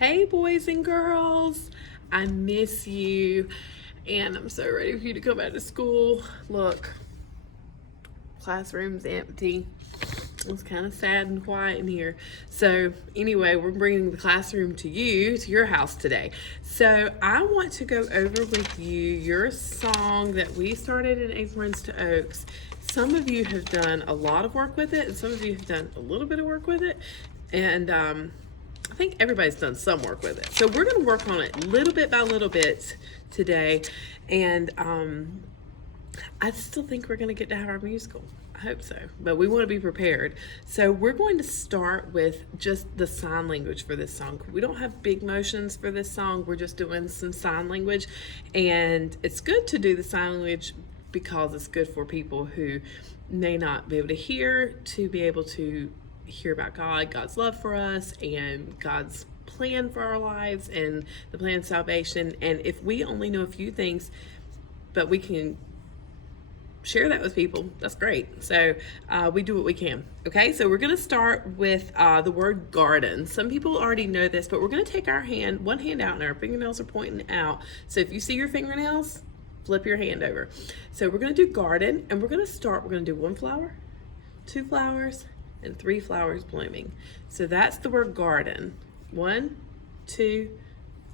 Hey, boys and girls, I miss you, and I'm so ready for you to come back to school. Look, classroom's empty. It's kind of sad and quiet in here. So, anyway, we're bringing the classroom to you, to your house today. So, I want to go over with you your song that we started in Eighth Runs to Oaks. Some of you have done a lot of work with it, and some of you have done a little bit of work with it. And I think everybody's done some work with it. So, we're going to work on it little bit by little bit today. And I still think we're going to get to have our musical. I hope so, but we want to be prepared. So we're going to start with just the sign language for this song. We don't have big motions for this song. We're just doing some sign language, and it's good to do the sign language because it's good for people who may not be able to hear, to be able to hear about God, God's love for us, and God's plan for our lives, and the plan of salvation. And if we only know a few things, but we can share that with people, that's great. So we do what we can. Okay, so we're going to start with the word garden. Some people already know this, but we're going to take our hand, one hand out, and our fingernails are pointing out. So if you see your fingernails, flip your hand over. So we're going to do garden, and we're going to do 1 flower, 2 flowers, and 3 flowers blooming. So that's the word garden. 1, 2,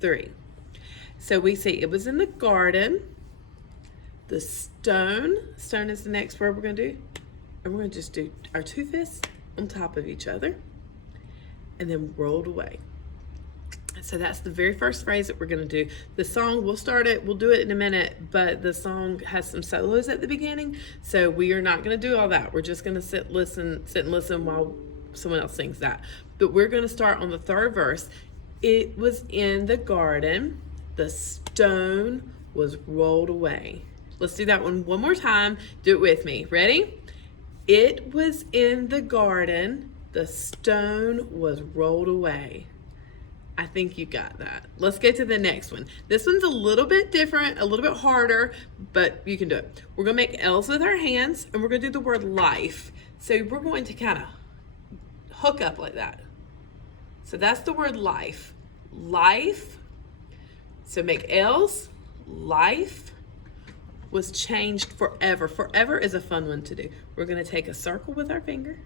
3. So we see it was in the garden. The stone is the next word we're going to do. And we're going to just do our 2 fists on top of each other and then rolled away. So that's the very first phrase that we're going to do. The song, we'll do it in a minute, but the song has some solos at the beginning. So we are not going to do all that. We're just going to sit and listen while someone else sings that. But we're going to start on the 3rd verse. It was in the garden. The stone was rolled away. Let's do that one more time. Do it with me. Ready? It was in the garden. The stone was rolled away. I think you got that. Let's get to the next one. This one's a little bit different, a little bit harder, but you can do it. We're going to make L's with our hands, and we're going to do the word life. So we're going to kind of hook up like that. So that's the word life. Life. So make L's. Life was changed forever. Forever is a fun one to do. We're going to take a circle with our finger,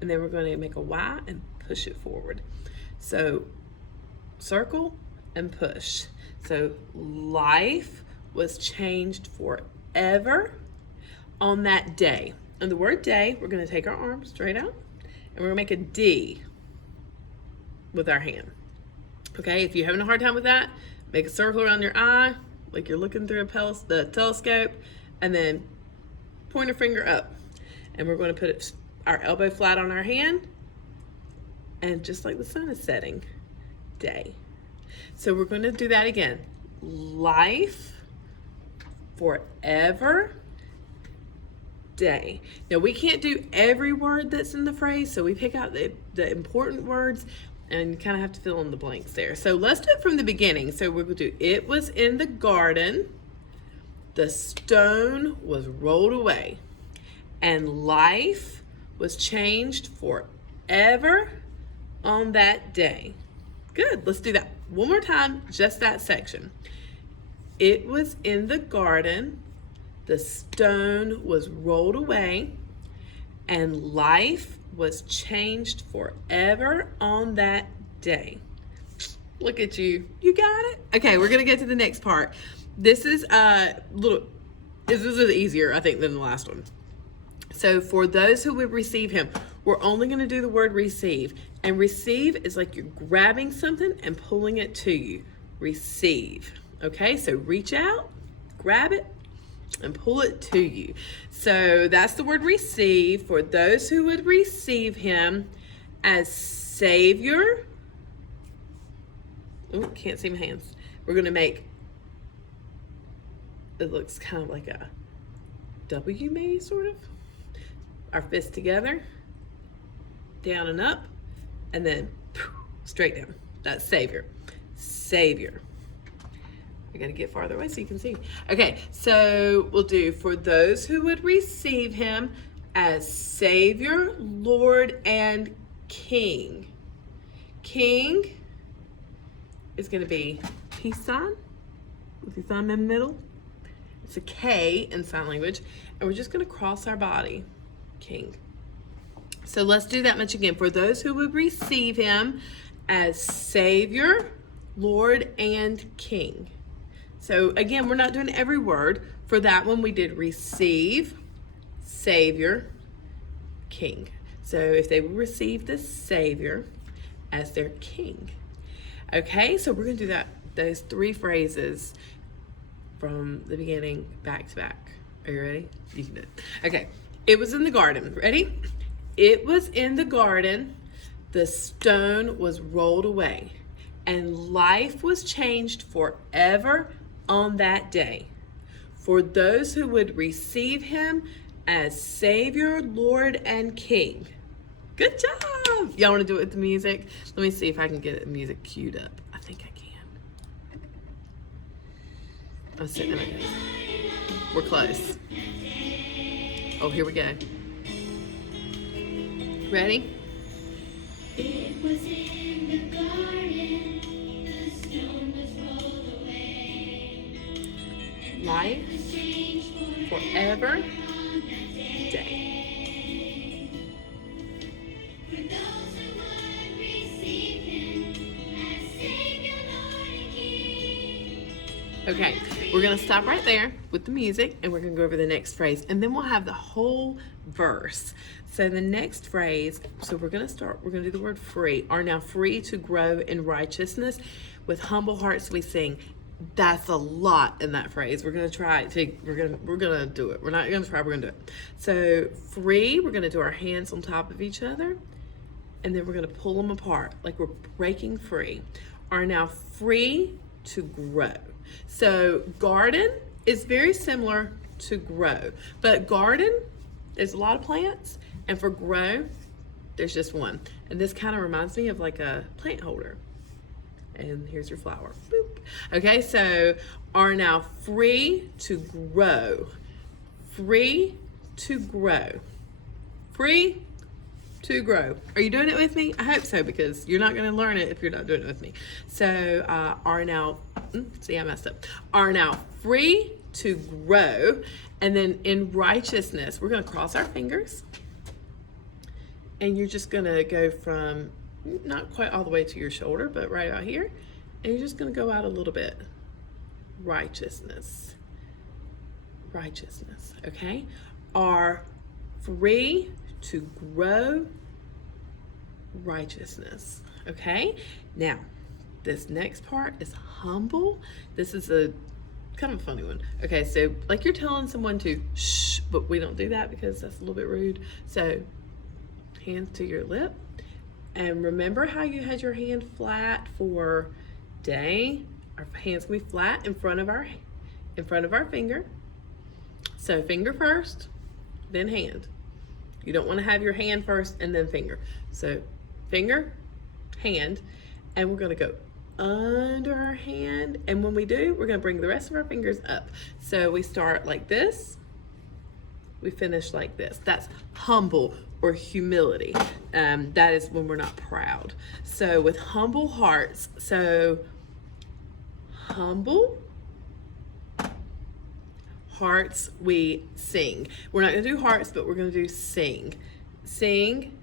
and then we're going to make a Y and push it forward. So circle and push. So life was changed forever on that day. And the word day, we're going to take our arm straight out, and we're going to make a D with our hand. Okay, if you're having a hard time with that, make a circle around your eye, like you're looking through the telescope, and then point a finger up. And we're going to put our elbow flat on our hand, and just like the sun is setting, day. So we're going to do that again. Life, forever, day. Now we can't do every word that's in the phrase, so we pick out the important words and kind of have to fill in the blanks there. So let's do it from the beginning. So we're going to do, it was in the garden, the stone was rolled away, and life was changed forever on that day. Good, let's do that one more time, just that section. It was in the garden, the stone was rolled away, and life was changed forever on that day. Look at you. You got it? Okay, we're going to get to the next part. This is this is easier, I think, than the last one. So for those who would receive him, we're only going to do the word receive. And receive is like you're grabbing something and pulling it to you. Receive. Okay, so reach out, grab it, and pull it to you. So that's the word receive. For those who would receive him as Savior. Oh, can't see my hands. We're going to make, it looks kind of like a W maybe, sort of. Our fists together, down and up, and then straight down. That's Savior. Savior. I gotta get farther away so you can see. Okay, so we'll do, for those who would receive him as Savior, Lord, and King. King, is going to be peace sign with the thumb in the middle. It's a K in sign language. And we're just going to cross our body, King. So let's do that much again. For those who would receive him as Savior, Lord, and King. So again, we're not doing every word. For that one, we did receive, Savior, King. So if they would receive the Savior as their King. Okay, so we're going to do those 3 phrases from the beginning back to back. Are you ready? You can do it. Okay, it was in the garden. Ready? It was in the garden, the stone was rolled away, and life was changed forever on that day. For those who would receive him as Savior, Lord, and King. Good job! Y'all want to do it with the music? Let me see if I can get the music queued up. I think I can. I'm sitting there. We're close. Oh, here we go. Ready? It was in the garden, the stone was rolled away, and Life was changed forever on that day. day. For those who would receive him as Savior, Lord, and King. Okay, we're going to stop right there with the music, and we're going to go over the next phrase, and then we'll have the whole verse. So the next phrase, so we're going to do the word free. Are now free to grow in righteousness. With humble hearts we sing. That's a lot in that phrase. We're going to try it. We're going to do it. We're not going to try, we're going to do it. So free, we're going to do our hands on top of each other, and then we're going to pull them apart like we're breaking free. Are now free to grow. So garden is very similar to grow, but garden, there's a lot of plants, and for grow, there's just one. And this kind of reminds me of like a plant holder. And here's your flower. Boop. Okay, so are now free to grow. Free to grow. Free to grow. Are you doing it with me? I hope so, because you're not going to learn it if you're not doing it with me. So are now, see, I messed up. Are now free to grow. And then in righteousness, we're going to cross our fingers. And you're just going to go from not quite all the way to your shoulder, but right out here. And you're just going to go out a little bit. Righteousness. Righteousness. Okay? Are free to grow righteousness. Okay? Now, this next part is humble. This is a kind of a funny one. Okay, so like you're telling someone to shh, but we don't do that because that's a little bit rude. So hands to your lip. And remember how you had your hand flat for day? Our hands can be flat in front of our finger. So finger first, then hand. You don't want to have your hand first and then finger. So finger, hand, and we're going to go under our hand. And when we do, we're going to bring the rest of our fingers up. So we start like this. We finish like this. That's humble or humility. That is when we're not proud. So with humble hearts, so humble hearts we sing. We're not going to do hearts, but we're going to do sing. Sing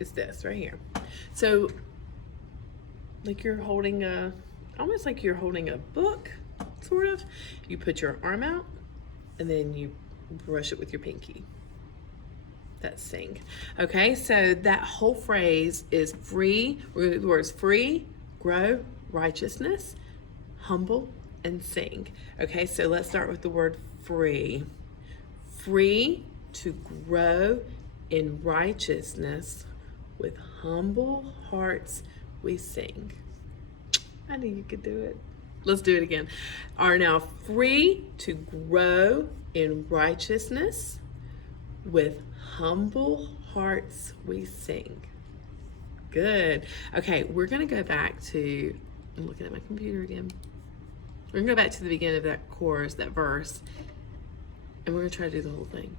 is this right here. So like you're holding almost like you're holding a book, sort of. You put your arm out and then you brush it with your pinky. That's sing. Okay, so that whole phrase is free. We're going to do the words free, grow, righteousness, humble, and sing. Okay, so let's start with the word free. Free to grow in righteousness, with humble hearts we sing. I knew you could do it. Let's do it again. Are now free to grow in righteousness, with humble hearts we sing. Good. Okay, we're going to go back to, I'm looking at my computer again. We're going to go back to the beginning of that chorus, that verse, and we're going to try to do the whole thing.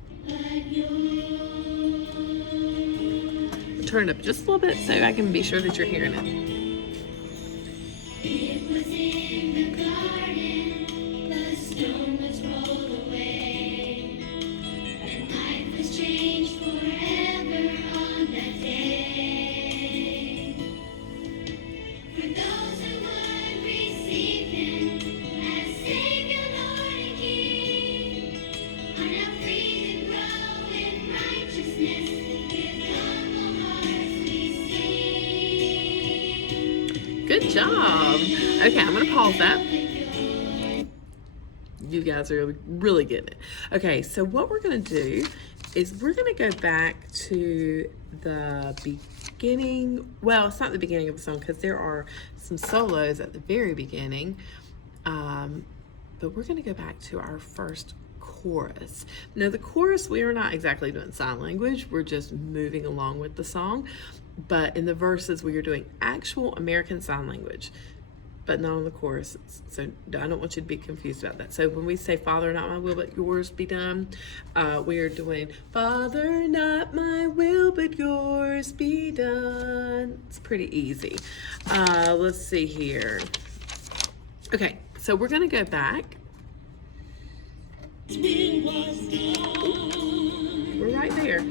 Turn it up just a little bit so I can be sure that you're hearing it. It was Good job. Okay, I'm going to pause that. You guys are really getting it. Okay, so what we're going to do is we're going to go back to the beginning. Well, it's not the beginning of the song because there are some solos at the very beginning. But we're going to go back to our first chorus. Now, the chorus, we are not exactly doing sign language. We're just moving along with the song. But in the verses, we are doing actual American Sign Language, but not on the choruses. So I don't want you to be confused about that. So when we say, Father, not my will, but yours be done, we are doing, Father, not my will, but yours be done. It's pretty easy. Let's see here. Okay, so we're going to go back. We're right there.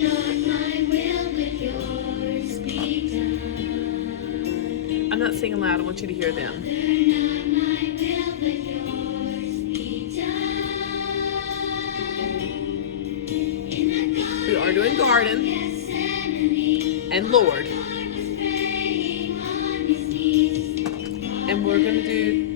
Not my will, but yours be done. I'm not singing loud. I want you to hear them. Not my will, but yours be done. In the garden We are doing garden of Gethsemane, and Lord. Lord was praying on his knees. And we're going to do